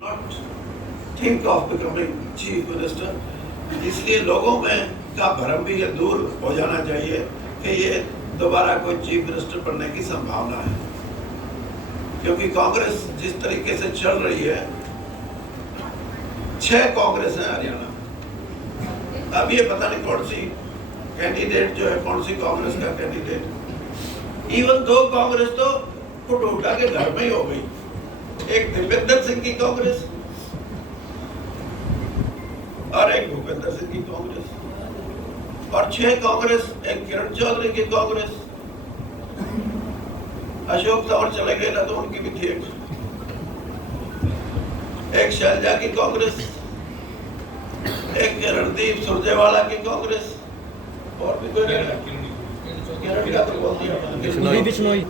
not think of becoming chief minister. इसलिए लोगों में का भ्रम भी ये दूर हो जाना चाहिए कि ये दोबारा कोई चीफ मिनिस्टर बनने की संभावना है, क्योंकि कांग्रेस जिस तरीके से चल रही है, 6 कांग्रेस है हरियाणा। अब ये पता नहीं कौन सी कैंडिडेट जो है, कौन सी कांग्रेस का कैंडिडेट। इवन 2 कांग्रेस तो कुटुंबा के घर में ही हो गई। एक दिव्येंद्र सिंह की कांग्रेस और एक भूपेंद्र सिंह की कांग्रेस, और 6 कांग्रेस, एक किरण चौधरी की कांग्रेस। अशोक तंवर चले गए ना, तो उनकी भी थी एक शैलजा की कांग्रेस, एक रणदीप सुरजेवाला की कांग्रेस, और भी कोई किरण का तो बोल दिया।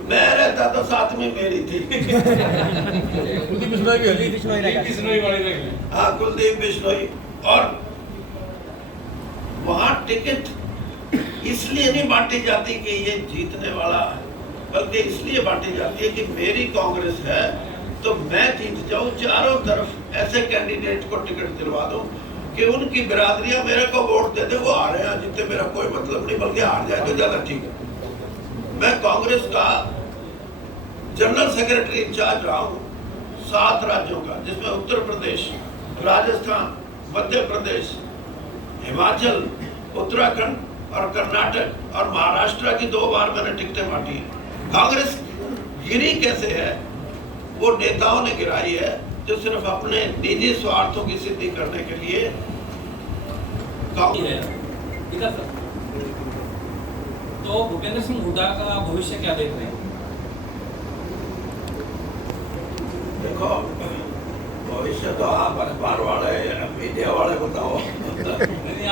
मैं रहता तो साथ में मेरी थी। हाँ, कुलदीप बिश्नोई। और वहां टिकट इसलिए नहीं बांटी जाती कि ये जीतने वाला है, बल्कि इसलिए बांटी जाती है कि मेरी कांग्रेस है तो मैं जीत जाऊं। चारों तरफ ऐसे कैंडिडेट को टिकट दिलवा दूं कि उनकी बिरादरियां मेरे को वोट दे दे। वो हारे या जीते मेरा कोई मतलब नहीं, बल्कि हार जाए तो ज्यादा ठीक है। मैं कांग्रेस का जनरल सेक्रेटरी इंचार्ज रहा हूं 7 राज्यों का, जिसमें उत्तर प्रदेश, राजस्थान, मध्य प्रदेश, हिमाचल, उत्तराखंड और कर्नाटक और महाराष्ट्र की 2 बार मैंने टिकटें बांटी है। कांग्रेस गिरी कैसे है? वो नेताओं ने गिराई है जो सिर्फ अपने निजी स्वार्थों की सिद्धि करने के लिए तो भूपेंद्र सिंह हुड्डा का भविष्य क्या देख रहे हैं? देखो, भविष्य तो आप अखबार वाले या मीडिया वाले बताओ।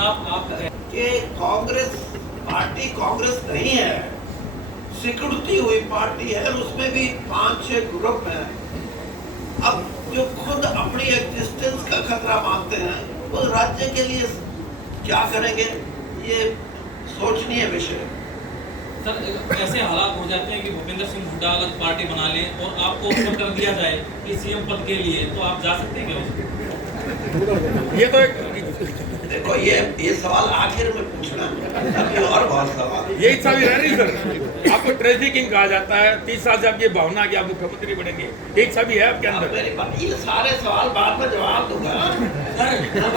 आप कि कांग्रेस पार्टी कांग्रेस नहीं है, सिकुड़ती हुई पार्टी है। उसमें भी 5-6 ग्रुप हैं। अब जो खुद अपनी एग्जिस्टेंस का खतरा मानते हैं, वो राज्य के लिए क्या करेंगे, ये सोचनीय विषय। सर, ऐसे हालात हो जाते हैं कि भूपेंद्र सिंह हुड्डा अगर पार्टी बना ले और आपको ऑफर कर दिया जाए कि सीएम पद के लिए, तो आप जा सकते हैं क्या? ये तो एक देखो, ये सवाल आखिर में पूछना, अभी और बहुत सवाल। ये इच्छा भी रह रही सर। आपको ट्रेजरी किंग कहा जाता है। 30 साल से आपकी भावना कि आप मुख्यमंत्री बनेंगे, ये इच्छा भी है आपके अंदर? ये सारे सवाल बाद में जवाब दूंगा,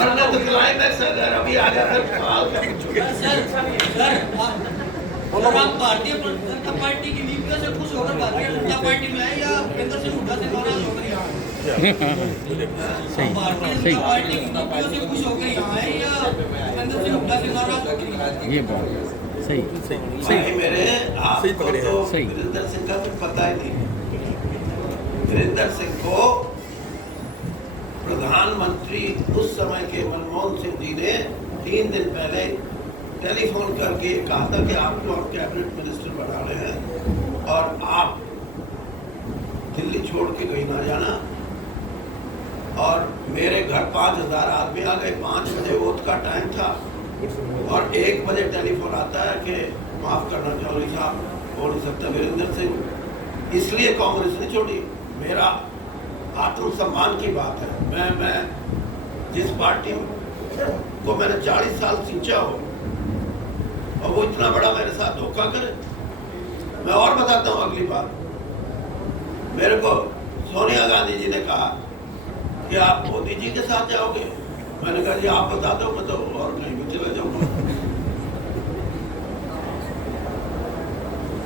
वरना तो क्लाइमैक्स अभी आ जाता सवाल। और आप भारतीय जनता पार्टी की नीतियों से खुश होकर भारतीय जनता पार्टी में आए या भूपेंद्र सिंह हुड्डा से नाराज होकर यहाँ आए? भारतीय जनता पार्टी की नीतियों से खुश होकर यहाँ आए या भूपेंद्र सिंह हुड्डा से नाराज होकर यहाँ आए? ये बात सही मेरे आपको तो वीरेंद्र सिंह का तो पता ही नहीं। वीरेंद्र सिंह को प्रधानमंत्री उस समय के मनमोहन सिंह जी ने 3 दिन पहले टेलीफोन करके कहा था कि आपको हम कैबिनेट मिनिस्टर बना रहे हैं और आप दिल्ली छोड़ के कहीं ना जाना। और मेरे घर 5000 आदमी आ गए। 5 बजे वोट का टाइम था और 1 बजे टेलीफोन आता है कि माफ करना चौधरी साहब, हो नहीं सकता। वीरेंद्र सिंह इसलिए कांग्रेस ने छोड़ी। मेरा आत्मसम्मान की बात है। मैं जिस पार्टी को मैंने 40 साल सिंचा हो और वो इतना बड़ा मेरे साथ धोखा करे। मैं और बताता हूँ अगली बार। मेरे को सोनिया गांधी जी ने कहा कि आप मोदी जी के साथ जाओगे। मैंने कहा जी आप बता दो, मैं तो और कहीं भी चला जाऊंगा।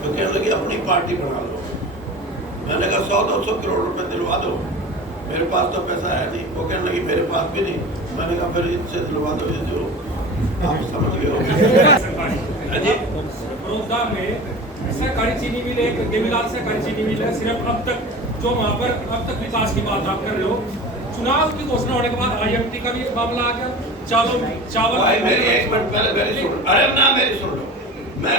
तो कहने लगी अपनी पार्टी बना लो। मैंने कहा 100-200 करोड़ रुपए दिलवा दो, मेरे पास तो पैसा है नहीं। वो कहने लगी मेरे पास भी नहीं। मैंने कहा फिर इनसे दिलवा दो, ये जो आप समझ गए हो। रोजगार में सहकारी चीनी मिल, एक देवीलाल सहकारी चीनी मिल है। सिर्फ अब तक जो वहाँ पर अब तक विकास की बात आप कर रहे हो, चुनाव की घोषणा होने के बाद IMT का भी मामला आ गया। चावल भाई मेरी 1 मिनट पहले मेरी सुन, अरे ना मेरी सुन लो। मैं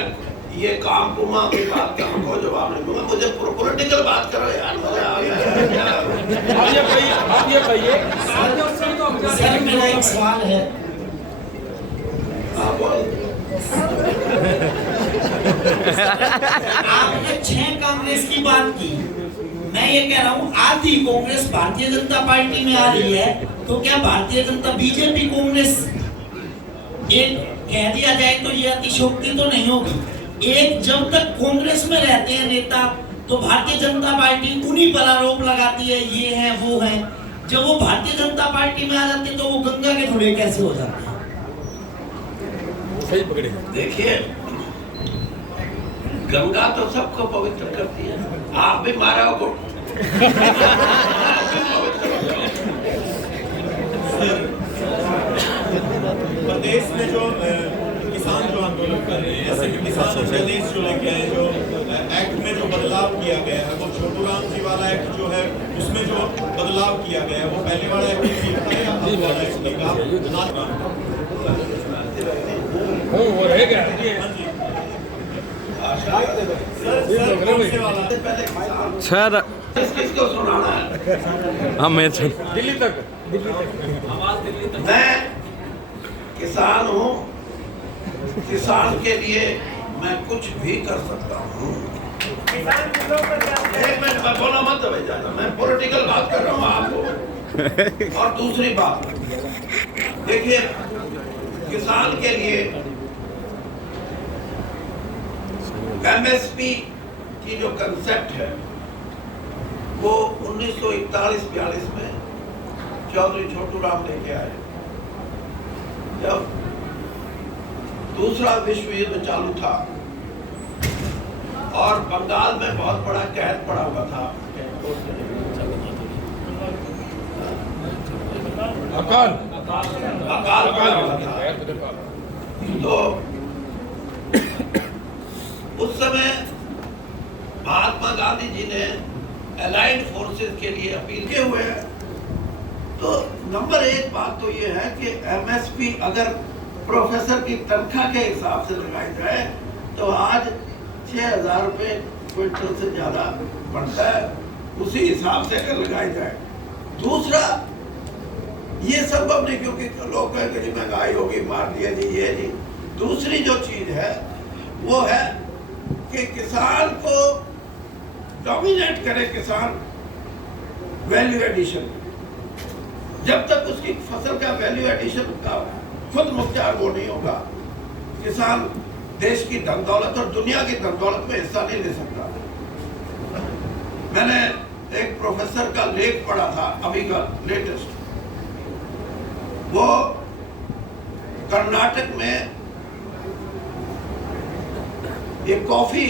ये काम कुमा की बात का हमको जवाब नहीं दूंगा। मुझे पॉलिटिकल बात करो यार, मजा आ गया। आप ये कहिए सर, मेरा एक सवाल है। हाँ बोल। आपने 6 कांग्रेस की बात की, मैं ये कह रहा हूँ आधी कांग्रेस भारतीय जनता पार्टी में आ रही है, तो क्या भारतीय जनता बीजेपी कांग्रेस एक कह दिया जाए तो ये अतिशोक्ति तो नहीं होगी। एक जब तक कांग्रेस में रहते हैं नेता तो भारतीय जनता पार्टी उन्हीं पर आरोप लगाती है, ये है वो है। जब वो भारतीय जनता पार्टी में आ जाते हैं तो वो गंगा के धुले कैसे हो जाते हैं? सही पकड़े। देखिए, गंगा तो सबको पवित्र करती है, आप भी मारा हो प्रदेश में जो किसान जो आंदोलन कर रहे हैं, ऐसे किसान अध्यादेश जो लेके आए, जो एक्ट में जो बदलाव किया गया है, वो छोटू राम जी वाला एक्ट जो है उसमें जो बदलाव किया गया है, वो पहले वाला एक्ट ठीक था या अब वाला एक्ट ठीक वो रहेगा। सर किसको सुनाना है? हाँ मैं दिल्ली तक आवाज दिल्ली तक। मैं किसान हूँ, किसान के लिए मैं कुछ भी कर सकता हूँ। एक मिनट, मैं बोला मत भाई जाना, मैं पॉलिटिकल बात कर रहा हूँ आपको। और दूसरी बात, देखिए, किसान के लिए एमएसपी की जो कंसेप्ट है वो 1941-42 में चौधरी छोटू राम लेके आए। जब दूसरा विश्व युद्ध चालू था और बंगाल में बहुत बड़ा कहर पड़ा हुआ था, अकाल पड़ा हुआ था, तो उस समय महात्मा गांधी जी ने अलाइड फोर्सेस के लिए अपील किए हुए हैं। तो नंबर एक बात तो ये है कि एमएसपी अगर प्रोफेसर की तनख्वाह के हिसाब से लगाई जाए तो आज 6,000 रुपये क्विंटल से ज्यादा बढ़ता है, उसी हिसाब से अगर लगाई जाए। दूसरा, ये संभव नहीं क्योंकि लोग कहेंगे जी महंगाई होगी, मार दिया जी ये जी। दूसरी जो चीज है वो है कि किसान को डोमिनेट करे किसान वैल्यू एडिशन। जब तक उसकी फसल का वैल्यू एडिशन का खुद मुख्तियार वो नहीं होगा, किसान देश की धन दौलत और दुनिया की धन दौलत में हिस्सा नहीं ले सकता। मैंने एक प्रोफेसर का लेख पढ़ा था अभी का लेटेस्ट, वो कर्नाटक में ये कॉफी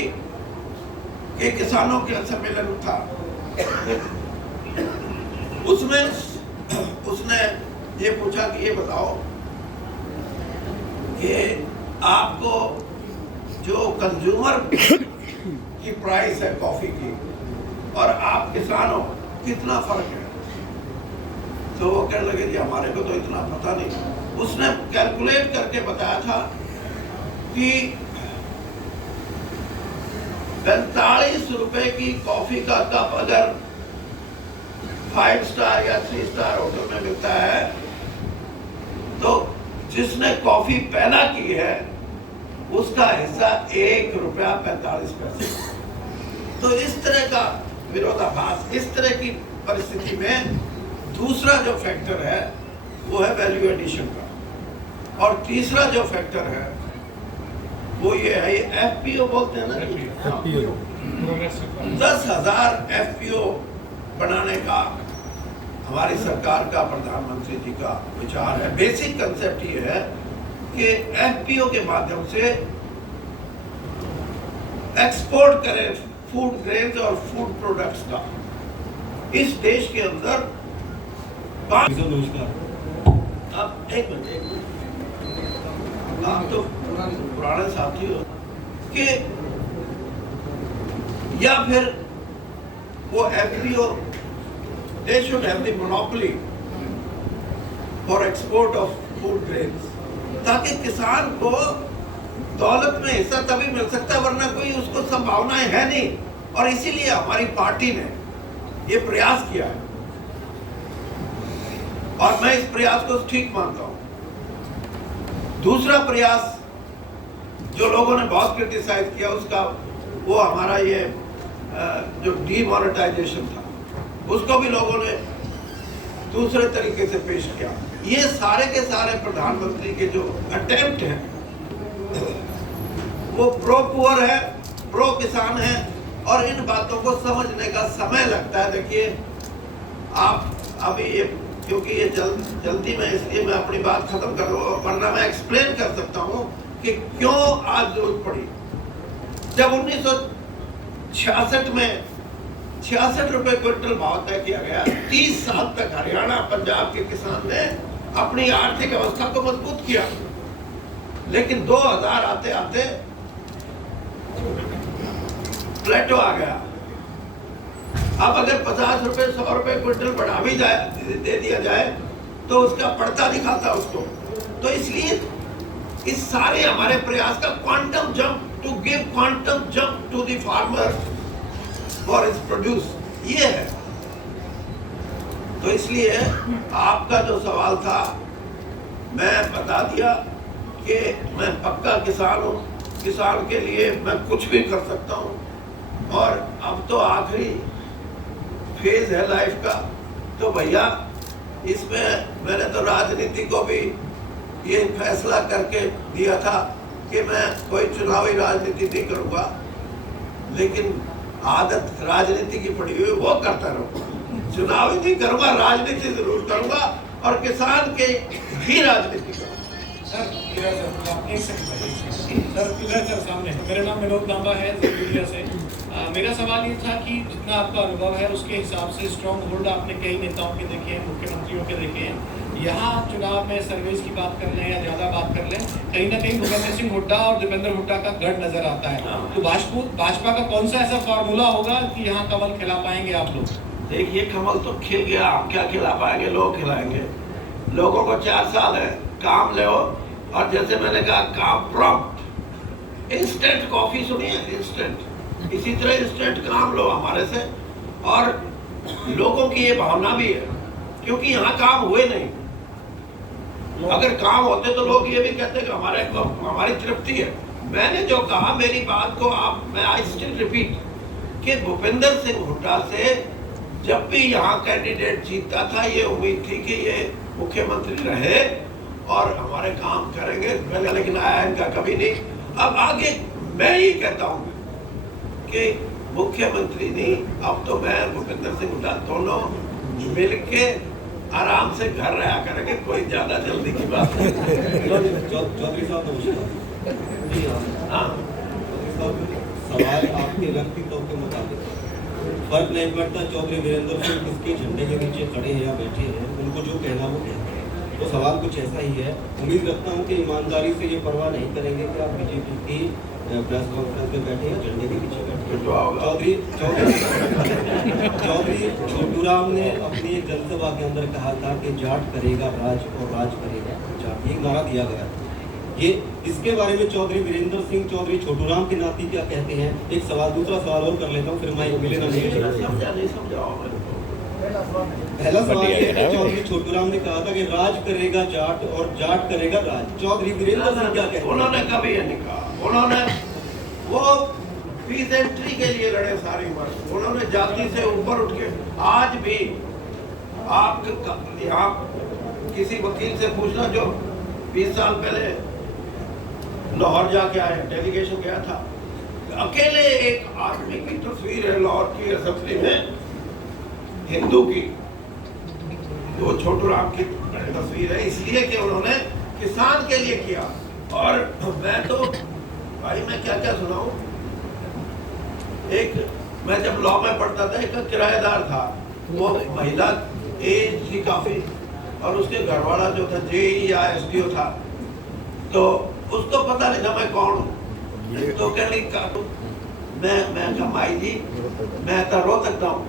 के किसानों का सम्मेलन था, उसमें उसने ये पूछा कि ये बताओ कि आपको जो कंज्यूमर की प्राइस है कॉफी की और आप किसान हो, कितना फर्क है? तो वो कहने लगे जी हमारे को तो इतना पता नहीं। उसने कैलकुलेट करके बताया था कि 45 रुपए की कॉफी का कप अगर 5 स्टार या 3 स्टार होटल में मिलता है तो जिसने कॉफी पैदा की है उसका हिस्सा 1 रुपया 45 पैसे। तो इस तरह का विरोधाभास, इस तरह की परिस्थिति में दूसरा जो फैक्टर है वो है वैल्यू एडिशन का, और तीसरा जो फैक्टर है वो ये है, ये एफपीओ बोलते हैं ना, 10,000 एफपीओ बनाने का हमारी सरकार का, प्रधानमंत्री जी का विचार है। बेसिक कंसेप्ट ये है कि एफपीओ के माध्यम से एक्सपोर्ट करें फूड ग्रेन्स और फूड प्रोडक्ट्स का इस देश के अंदर। अब एक मिनट, आप तो पुराने साथी हो कि या फिर वो FPO they should have the monopoly for export of food grains, ताकि किसान को दौलत में हिस्सा तभी मिल सकता है, वरना कोई उसको संभावनाएं है नहीं। और इसीलिए हमारी पार्टी ने ये प्रयास किया है और मैं इस प्रयास को ठीक मानता हूं। दूसरा प्रयास जो लोगों ने बहुत क्रिटिसाइज किया उसका, वो हमारा ये जो डीमोनेटाइजेशन था उसको भी लोगों ने दूसरे तरीके से पेश किया। ये सारे के सारे प्रधानमंत्री के जो अटेम्प्ट हैं वो प्रो पुअर है, प्रो किसान है, और इन बातों को समझने का समय लगता है। देखिए आप अभी ये, क्योंकि ये जल्दी में, इसलिए मैं अपनी बात खत्म कर दूँ, वरना मैं एक्सप्लेन कर सकता हूँ कि क्यों आज जरूरत पड़ी। जब 1966 में 66 रुपए क्विंटल भाव तय किया गया, 30 साल तक हरियाणा पंजाब के किसान ने अपनी आर्थिक अवस्था को मजबूत किया, लेकिन 2000 आते आते प्लेटो आ गया। अब अगर 50 रुपए 100 रुपए क्विंटल बढ़ा भी जाए, दे दिया जाए, तो उसका पड़ता दिखाता उसको। तो इसलिए इस सारे हमारे प्रयास का quantum jump, to give quantum jump to the farmer for his produce, ये है। तो इसलिए आपका जो सवाल था मैं बता दिया कि मैं पक्का किसान हूँ, किसान के लिए मैं कुछ भी कर सकता हूँ। और अब तो आखिरी फेज है लाइफ का, तो भैया इसमें मैंने तो राजनीति को भी ये फैसला करके दिया था कि मैं कोई चुनावी राजनीति नहीं करूँगा, लेकिन आदत राजनीति की पड़ी हुई वो करता रहूँगा। चुनावी नहीं करूँगा, राजनीति जरूर करूँगा, और किसान के भी राजनीति करूँगा। सर सामने मेरा नाम विनोद लांबा है मीडिया से। मेरा सवाल ये था कि जितना आपका अनुभव है उसके हिसाब से स्ट्रॉन्ग होल्ड आपने कई नेताओं के देखे हैं, मुख्यमंत्रियों के देखे हैं। यहाँ चुनाव में सर्विस की बात कर लें या ज़्यादा बात कर लें, कहीं ना कहीं भूपेंद्र सिंह हुड्डा और दीपेंद्र हुड्डा का गढ़ नजर आता है। तो भाजपा का कौन सा ऐसा फार्मूला होगा कि यहाँ कमल खिला पाएंगे आप लोग? देखिए कमल तो खिल गया, आप क्या खिला पाएंगे, लोग खिलाएंगे। लोगों को 4 साल है, काम ले, और जैसे मैंने कहा काम प्रॉम्प्ट, इंस्टेंट कॉफी सुनिए, इंस्टेंट, इसी तरह इंस्टेंट काम लो हमारे से। और लोगों की ये भावना भी है, क्योंकि यहाँ काम हुए नहीं। अगर काम होते तो लोग ये भी कहते कि हमारी तृप्ति है। मैंने जो कहा, मेरी बात को मैं आई स्टिल रिपीट कि भूपेंद्र सिंह हुड्डा से जब भी यहाँ कैंडिडेट जीतता था, ये उम्मीद थी कि ये मुख्यमंत्री रहे और हमारे काम करेंगे, लेकिन आया इनका कभी नहीं। अब आगे मैं ही कहता हूँ कि मुख्यमंत्री नहीं, अब तो मैं भूपेंद्र सिंह हुड्डा दोनों मिलके आराम से घर रहा करेंगे, कोई ज्यादा जल्दी की बात नहीं। चौधरी साहब सवाल आपके व्यक्तित्व के मुताबिक फर्क नहीं पड़ता चौधरी वीरेंद्र सिंह किसके झंडे के नीचे खड़े हैं या बैठे हैं, उनको जो कहना वो कहते हैं। तो सवाल कुछ ऐसा ही है। उम्मीद रखता हूँ कि ईमानदारी से ये परवाह नहीं करेंगे कि आप बीजेपी की प्रेस कॉन्फ्रेंस में बैठे या झंडे के पीछे बैठे। चौधरी छोटूराम ने अपनी एक जनसभा के अंदर कहा था कि जाट करेगा राज और राज करेगा जाट, ये नारा दिया गया था। ये इसके बारे में चौधरी वीरेंद्र सिंह चौधरी छोटूराम के नाती क्या कहते हैं? एक सवाल, दूसरा सवाल और कर लेता हूँ, फिर मैं मिले ना नहीं। पहला सवाल ये है कि चौधरी छोटूराम ने कहा था कि राज करेगा जाट और जाट करेगा राज। चौधरी वीरेंद्र सिंह क्या कहते हैं? उन्होंने कभी ये नहीं कहा। उन्होंने वो पीसेंट्री के लिए लड़े सारी उम्र। उन्होंने जाति से ऊपर उठ के, आज भी आप यहाँ किसी वकील से पूछना जो 20 साल पहले लाहौर जाके आए, डेलीगेशन गया था, अकेले एक आदमी की तस्वीर है लाहौर की असेंबली में, हिंदू की, वो छोटूराम की तस्वीर है, इसलिए कि उन्होंने किसान के लिए किया। और मैं तो भाई मैं क्या क्या सुनाऊं। एक मैं जब लॉ में पढ़ता था, एक किराएदार था, वो महिला एज थी काफी, और उसके घरवाला जो था जेई या एसडीओ था, तो उसको पता नहीं था मैं कौन हूँ। तो कह रही मैं कमाई जी मैं तो रो सकता हूँ,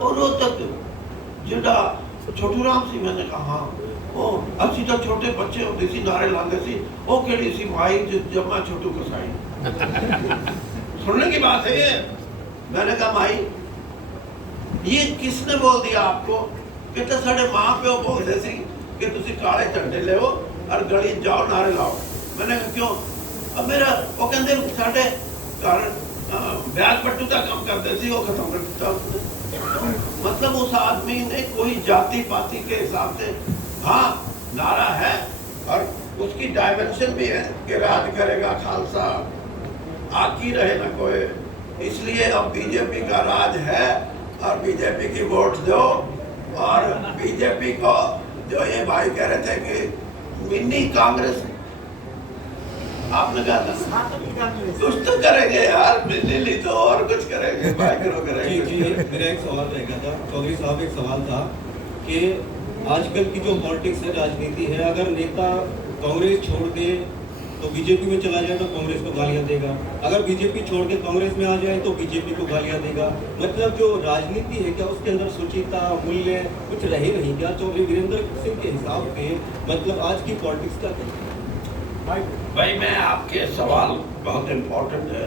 और रो तक जिड़ा छोटूराम सी। मैंने कहा हाँ, ओ अच्छी तो छोटे बच्चे होते सी, नारे लाते सी, ओ केड़ी सी माई जब मैं छोटू कसाई। सुनने की बात है ये। मैंने कहा माई ये किसने बोल दिया आपको? कहते साढ़े माँ प्यो बोलते सी कि तुसी काले झंडे ले और गली जाओ नारे लाओ। मैंने कहा क्यों? अब मेरा वो कहते साढ़े घर ब्याज बटूता कम कर देती वो खत्म कर देता उसने। मतलब उस आदमी ने कोई जाति पाति के हिसाब से हाँ नारा है और उसकी डायमेंशन भी है कि राज करेगा खालसा आकी रहे न कोई। इसलिए अब बीजेपी का राज है और बीजेपी की वोट दो। और बीजेपी को जो ये भाई कह रहे थे कि मिनी कांग्रेस आपने कहा था कुछ तो करेंगे यार, मिलने ली तो और कुछ करेंगे माइक्रो करेंगे। जी मेरा एक सवाल रहेगा था चौधरी साहब, एक सवाल था कि आजकल की जो पॉलिटिक्स है, राजनीति है, अगर नेता कांग्रेस छोड़ दे तो बीजेपी में चला जाए तो कांग्रेस को गालियां देगा, अगर बीजेपी छोड़ के कांग्रेस में आ जाए तो बीजेपी को गालियां देगा। मतलब जो राजनीति है क्या उसके अंदर सुचिता मूल्य कुछ रहे नहीं क्या? चौधरी वीरेंद्र सिंह के हिसाब से मतलब आज की पॉलिटिक्स का क्या? भाई मैं आपके सवाल बहुत इम्पोर्टेंट है,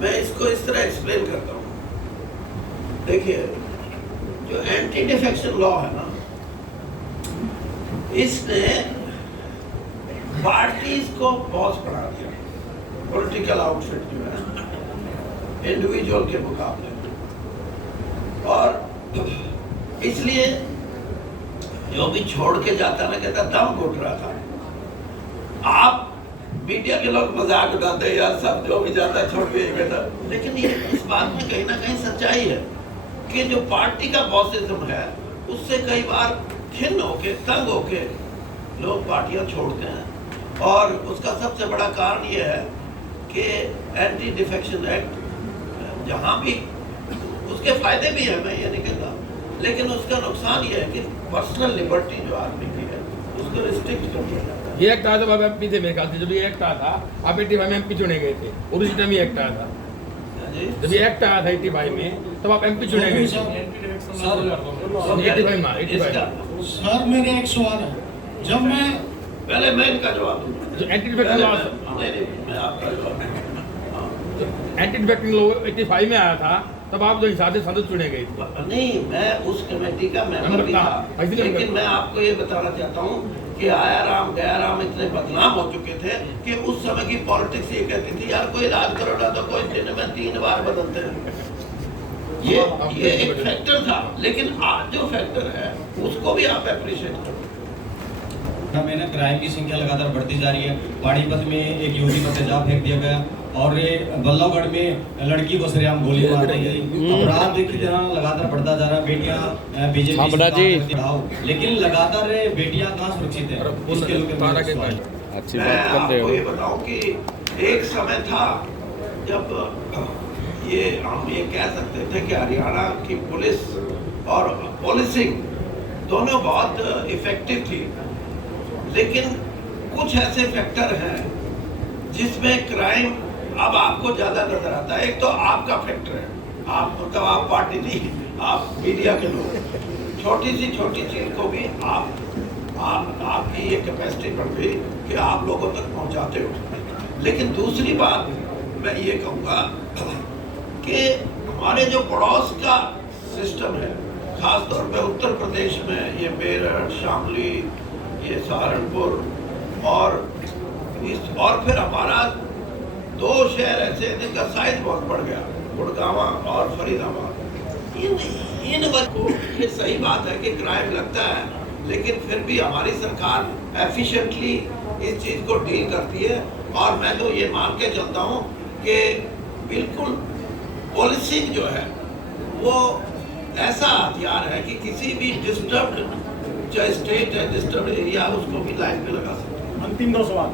मैं इसको इस तरह एक्सप्लेन करता हूँ। देखिए जो एंटी डिफेक्शन लॉ है ना, इसने पार्टीज को बॉस बना दिया, पॉलिटिकल आउटफिट जो है इंडिविजुअल के मुकाबले। और इसलिए जो भी छोड़ के जाता ना कहता दम घुट रहा था। आप मीडिया के लोग मजाक उड़ाते हैं यार, सब जो भी जाता छोड़ के कहता, लेकिन ये इस बात में कहीं ना कहीं सच्चाई है कि जो पार्टी का बॉसिज्म है उससे कई बार खिन्न होके तंग होके लोग पार्टियां छोड़ते हैं। और उसका सबसे बड़ा कारण ये है कि एंटी डिफेक्शन एक्ट जहाँ भी उसके फायदे भी हैं, मैं ये नहीं कहता, लेकिन उसका नुकसान ये है कि पर्सनल लिबर्टी जो आदमी की है उसको रिस्ट्रिक्ट कर दिया जाता है। ये एक्ट आया था आप एमपी थे मेरे ख्याल से, जब ये एक्ट आया था आप 85 में एमपी चुने गए थे, और उसी टाइम ये एक्ट आया था। जब ये एक्ट आया था 85 में तब आप एमपी चुने गए थे 85 में। सर मेरा एक सवाल है, जब मैं पहले मैं इनका जवाब दूंगा। जो एंटी डिफेक्टिंग लॉ, मैं आपका जवाब एंटी डिफेक्टिंग लॉ 85 में आया था, तब आप जो हिसाब से संसद चुने गए थे। नहीं, मैं उस कमेटी का मेंबर भी था, लेकिन मैं आपको ये बताना चाहता हूँ कि आया राम गया राम इतने बदनाम हो चुके थे कि उस समय की पॉलिटिक्स ये कहती थी यार कोई राज करो ना तो कोई दिन में 3 बार बदलते हैं। ये एक फैक्टर था, लेकिन आज जो फैक्टर है उसको भी आप अप्रिशिएट करो। मैंने क्राइम की संख्या लगातार बढ़ती जा रही है। पानीपत में एक युवती पर तेजाब फेंक दिया गया और ये बल्लभगढ़ में लड़की को सरेआम गोली मार दी गई। अपराध की तरह लगातार बढ़ता जा रहा है। बेटियां बीजेपी लेकिन लगातार बेटियां कहाँ सुरक्षित है? मैं आपको ये बताऊं कि एक समय था जब ये हम ये कह सकते थे कि हरियाणा की पुलिस और पुलिसिंग दोनों बहुत इफेक्टिव थी, लेकिन कुछ ऐसे फैक्टर हैं जिसमें क्राइम अब आपको ज्यादा नजर आता है। एक तो आपका फैक्टर है, आप मतलब आप पार्टी नहीं, आप मीडिया के लोग, छोटी चीज को भी आपकी ये कैपेसिटी बढ़ गई कि आप लोगों तक पहुंचाते हो। लेकिन दूसरी बात मैं ये कहूँगा कि हमारे जो पड़ोस का सिस्टम है, खासतौर पे उत्तर प्रदेश में ये मेरठ, शामली, ये सहारनपुर और फिर हमारा 2 शहर ऐसे हैं जिनका साइज बहुत बढ़ गया, गुड़गांव और फरीदाबाद। इन को ये सही बात है कि क्राइम लगता है, लेकिन फिर भी हमारी सरकार एफिशिएंटली इस चीज़ को डील करती है। और मैं तो ये मान के चलता हूँ कि बिल्कुल पॉलिसिंग जो है वो ऐसा हथियार है कि किसी भी डिस्टर्ब्ड चाहे स्टेट है डिस्टर्ब एरिया उसको भी लाइन पे लगा सकते हैं। अंतिम 2 सवाल।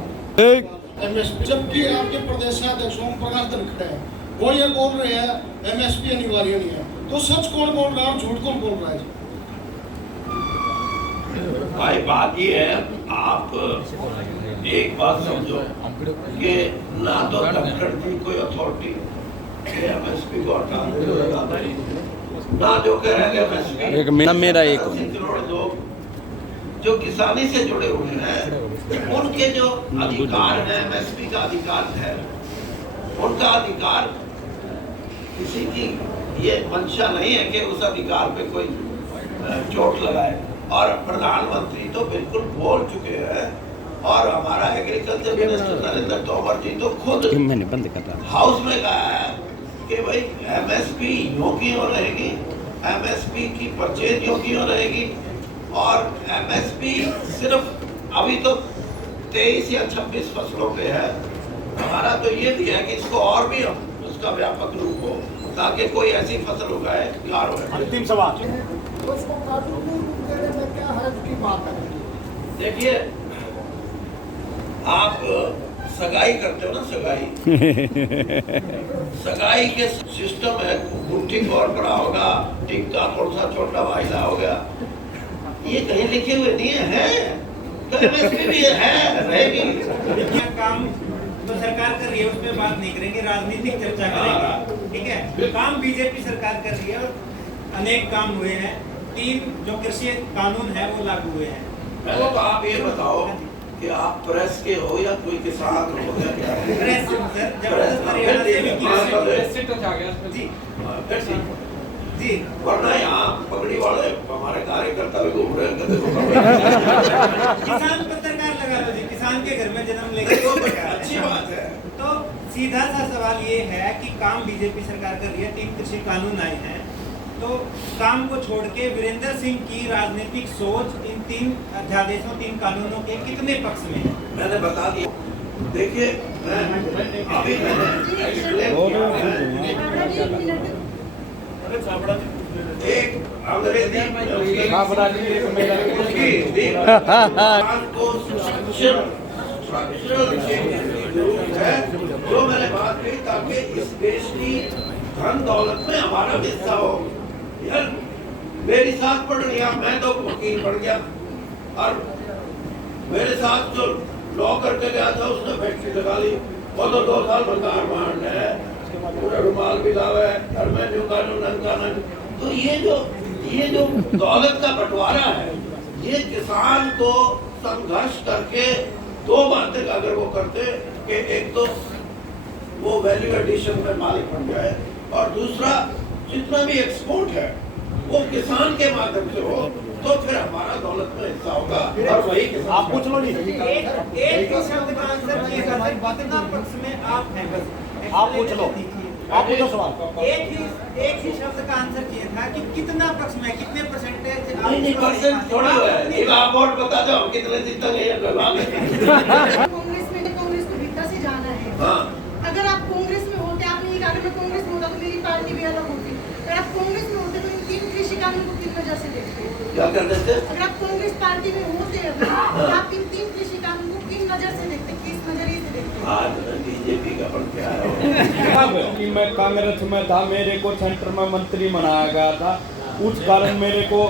जबकि आपके प्रदेश अध्यक्ष ओम प्रकाश धनखड़ है, वो ये बोल रहे हैं एमएसपी अनिवार्य नहीं है, तो सच कौन बोल रहा है और झूठ कौन बोल रहा है? भाई बात ये है, आप एक बात समझो कि ना तो धनखड़ की कोई अथॉरिटी एमएसपी को हटाने ना जो कह रहे हैं एमएसपी मेरा एक करोड़ लोग जो किसानी से जुड़े हुए हैं उनके जो अधिकार है, एमएसपी का अधिकार है, उनका अधिकार किसी की ये मंशा नहीं है कि उस अधिकार पे कोई चोट लगाए। और प्रधानमंत्री तो बिल्कुल बोल चुके हैं और हमारा एग्रीकल्चर मिनिस्टर नरेंद्र तोमर जी तो खुद मैंने बंद कर रहा हाउस में कहा है कि भाई एमएसपी यूं क्यों रहेगी, एमएसपी की परचेज यूं क्यों रहेगी, और एमएसपी सिर्फ अभी तो 23 या 26 फसलों पे है। हमारा तो ये भी है कि इसको और भी उसका व्यापक रूप हो, ताकि कोई ऐसी फसल उगाए कार हो। अंतिम सवाल, उसको कानूनी रूप देने में क्या हर्ज की बात है? देखिए, आप सगाई करते हो ना, सगाई के सिस्टम है, ठीक और बड़ा होगा, ठीक का कौन सा छोटा वायदा हो गया, ये कहीं लिखे हुए नहीं है, तो एमएसपी भी है रहेगी। काम तो सरकार कर रही है, उसमें बात नहीं करेंगे, राजनीतिक चर्चा करेंगे, ठीक है। काम बीजेपी सरकार कर रही है और अनेक काम हुए हैं, 3 जो कृषि कानून है वो लागू हुए हैं। तो आप ये बताओ कि आप प्रेस के हो या कोई किसान हो या क्या? प्रेस सर, जबरदस्त हरियाणा से भी जी जी, वरना यहाँ पगड़ी वाले हमारे कार्यकर्ता भी घूम रहे हैं। किसान पत्रकार लगा लो जी, किसान के घर में जन्म लेके तो अच्छी बात है। तो सीधा सा सवाल ये है कि काम बीजेपी सरकार कर रही है, 3 कृषि कानून आए हैं, तो काम को छोड़ के वीरेंद्र सिंह की राजनीतिक सोच इन 3 अध्यादेशों, 3 कानूनों के कितने पक्ष में है? मैंने बता दिया। देखिए, अभी एक अंग्रेजी जो मैंने बात कही, ताकि इस देश की धन दौलत में हमारा हिस्सा हो। यार मेरी साथ पढ़ लिया, मैं तो वकील पढ़ गया, और मेरे साथ जो लॉ करके गया था उसने फैक्ट्री लगा ली, वो तो 2 साल बंगार मांड है, पूरा रुमाल भी लावे, घर में जो कानून। तो ये जो दौलत का बंटवारा है, ये किसान को संघर्ष करके 2 बातें अगर वो करते कि एक तो वो वैल्यू एडिशन में मालिक बन जाए, और दूसरा जितना भी एक्सपोर्ट है वो किसान के माध्यम से हो, तो फिर हमारा दौलत में हिस्सा होगा। और वही आप पूछ लो नहीं, एक ही शब्द का आंसर चाहिए था, कितना पक्ष में आप हैं, बस आप पूछ लो, आप पूछो सवाल। एक ही शब्द का आंसर चाहिए था कि कितना पक्ष में, कितने परसेंटेज? नहीं, परसेंट थोड़ा हुआ है, एक आप वोट बता दो कितने जीतेंगे या कोई बात नहीं। कांग्रेस में, कांग्रेस को भीतर से जाना है। हाँ, अगर आप कांग्रेस में होते, आपने ये कहा मैं कांग्रेस में होता तो मेरी पार्टी भी अलग होती। अगर आप कांग्रेस में होते तो इन 3 कृषि कानून को किस वजह से देखते? क्या कर देते? अगर आप कांग्रेस पार्टी में होते तो आप इन 3 कृषि कानून को किस नजर से देखते, किस नजरिए से देखते? आज बीजेपी का बन क्या है? कि मैं कांग्रेस में था, मेरे को सेंटर में मंत्री बनाया गया था, उस कारण मेरे को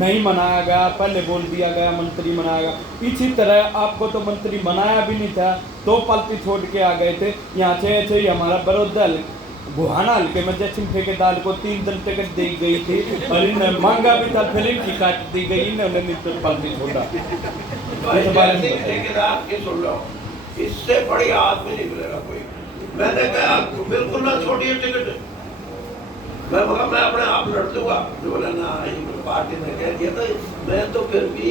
नहीं बनाया गया, पहले बोल दिया गया मंत्री बनाया गया। इसी तरह आपको तो मंत्री बनाया भी नहीं था, 2 पार्टी छोड़ के आ गए थे। यहाँ से ऐसे ही हमारा बड़ौदा गुहाना हल्के में जैसिम ठेकेदार को 3 दिन टिकट दी गई थी, और इन्हें मांगा भी था, फिल्म की काट दी गई, इन्होंने नहीं पार्टी छोड़ा। ठेकेदार की सुन लो, इससे बड़ी आदमी नहीं मिलेगा कोई। मैंने कहा बिल्कुल ना छोड़िए टिकट, मैं बोला मैं अपने आप लड़ दूंगा। जो बोला ना, पार्टी ने कह दिया था, मैं तो फिर भी